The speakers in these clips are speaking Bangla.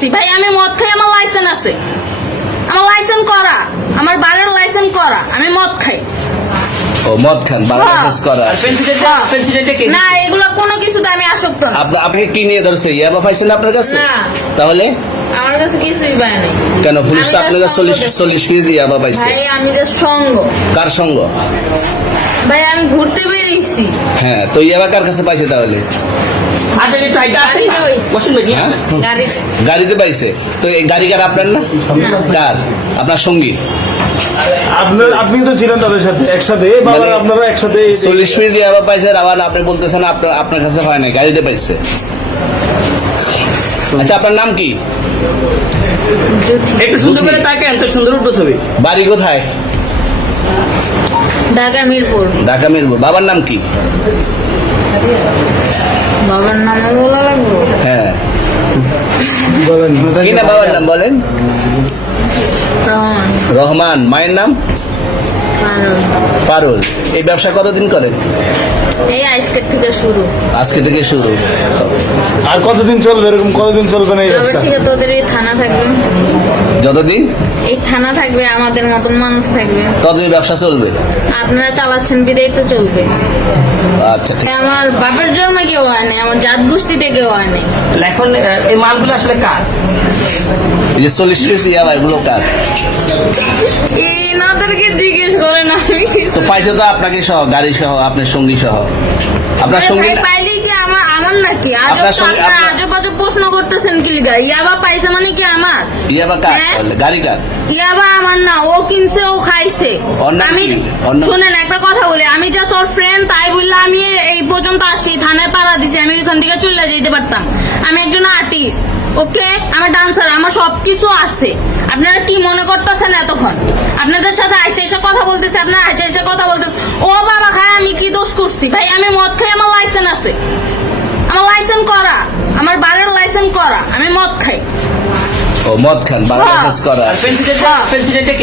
করছি ভাই, আমি মদ খাই, আমার লাইসেন্স আছে, আমার লাইসেন্স করা, আমার বারের লাইসেন্স করা, আমি মদ খাই। ও মদ খান, বারো লাইসেন্স করা। না এগুলো কোনো কিছুতে আমি আসক্ত না। আপনাকে কি নিয়ে ধরছে? ইয়াবা পাইছেন আপনার কাছে? না। তাহলে আমার কাছে কিছুই পায় নাই। কেন পুলিশ তো আপনার কাছে 40 কেজি ইয়াবা পাইছে? ভাই আমি যে সঙ্গ। কার সঙ্গ? ভাই আমি ঘুরতে বেরিয়েছি। হ্যাঁ, তো ইয়াবা কার কাছে পাইছে তাহলে? হ্যাঁ? গাড়িতে পাইছে। তো এই গাড়ি কার? আপনার না? কার? আপনার সঙ্গী? আপনি তো ছিলেন তাদের সাথে একসাথে, আপনারা একসাথে 40 কেজি ইয়াবা পাইছে, আবার আপনি বলতেছেন আপনার কাছে হয় না, গাড়িতে পাইছে। আচ্ছা, আপনার নাম কি? একটু সুন্দর করে তাকান তো, সুন্দর উঠবো ছবি। বাড়ি কোথায়? ঢাকা মিরপুর। ঢাকা মিরপুর। বাবার নাম কি? বাবার নাম বলা লাগবে? হ্যাঁ, বলেন কি না বাবার নাম বলেন? রহমান। রহমান। মায়ের নাম? পারুল। এই ব্যবসা কতদিন করেন? এই আজকের থেকে শুরু। আজকে থেকে শুরু। আর কতদিন চলবে? এরকম কতদিন চলবে না এই তবে ব্যবসা? থেকে তোদের এই থানা থাকবে, যতদিন এই থানা থাকবে, আমাদের মতন মানুষ থাকবে, ততদিন ব্যবসা চলবে। আপনারা চালাচ্ছেন বিদায় তো চলবে। আচ্ছা, ঠিক। আমার বাপের জন্ম কেউ হয় নাই, আমার জাত গোষ্ঠীতে কেউ হয় নাই। এখন এই মালগুলো আসলে কার? এই যে 40 পিস ইয়াবা, এগুলো কার? এনাদেরকে জিজ্ঞেস করেন। আমি তো পাইছে তো আপনাকে সহ, গাড়ি সহ, আপনার সঙ্গী সহ। আপনার সঙ্গী ভাই পাইলেই কি আমার নাকি? আপনার সঙ্গে- আজব আজব প্রশ্ন করতেছেন কি লিগা? ইয়াবা পাইছে মানে কি আমার? ইয়াবা কার? হ্যাঁ? গাড়ি কার? ইয়াবা আমার না, ও কিনছে, ও খাইছে। ওর নাম আমি কি? ওর নাম- শুনেন একটা কথা বলি, আমি যা তোর ফ্রেন্ড তাই বললে আমি এই পর্যন্ত আসি, থানায় পাড়া দিছি, আমি ওইখান থেকে চলে যেতে পারতাম। আমি একজন আর্টিস্ট, ওকে, আমার ডান্সার, আমার সবকিছু আছে। আপনারা কি মনে করতেছেন এতক্ষণ? আপনাদের সাথে আইসা এসে কথা বলতেছে, আপনারা আইসা এসে কথা বলতেন। ও বাবা খায়, আমি কি দোষ করছি? ভাই আমি মদ খাই, আমার লাইসেন্স আছে, আমার লাইসেন্স করা, আমার বারের লাইসেন্স করা, আমি মদ খাই। ও মদ খান, বারো লাইসেন্স করা।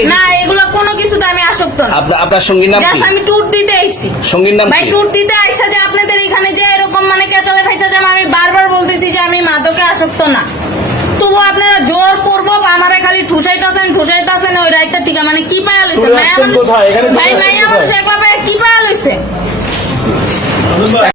না এগুলো কোনো কিছুতে আমি আসক্ত না। আপনার সঙ্গীর নাম কি? Just আমি ট্যুর দিতে আইছি। সঙ্গীর নাম ভাই কি? ট্যুর দিতে আইসা যে আপনাদের এখানে যে এরকম মানে কেচালে খাইছা, যে আমি বারবার বলতেছি যে আমি মাদকে আসক্ত না, তবু আপনারা জোর করবো আমারে খালি ঠুসাইতাছেন ওই রাইতের থেকে। মানে কি পায়া লইছে? চলে আসছেন কোথায়? এখানে চলে ভাই আসছেন মাইয়া কোথায়? মানুষ একবার কি পায়া লইছে?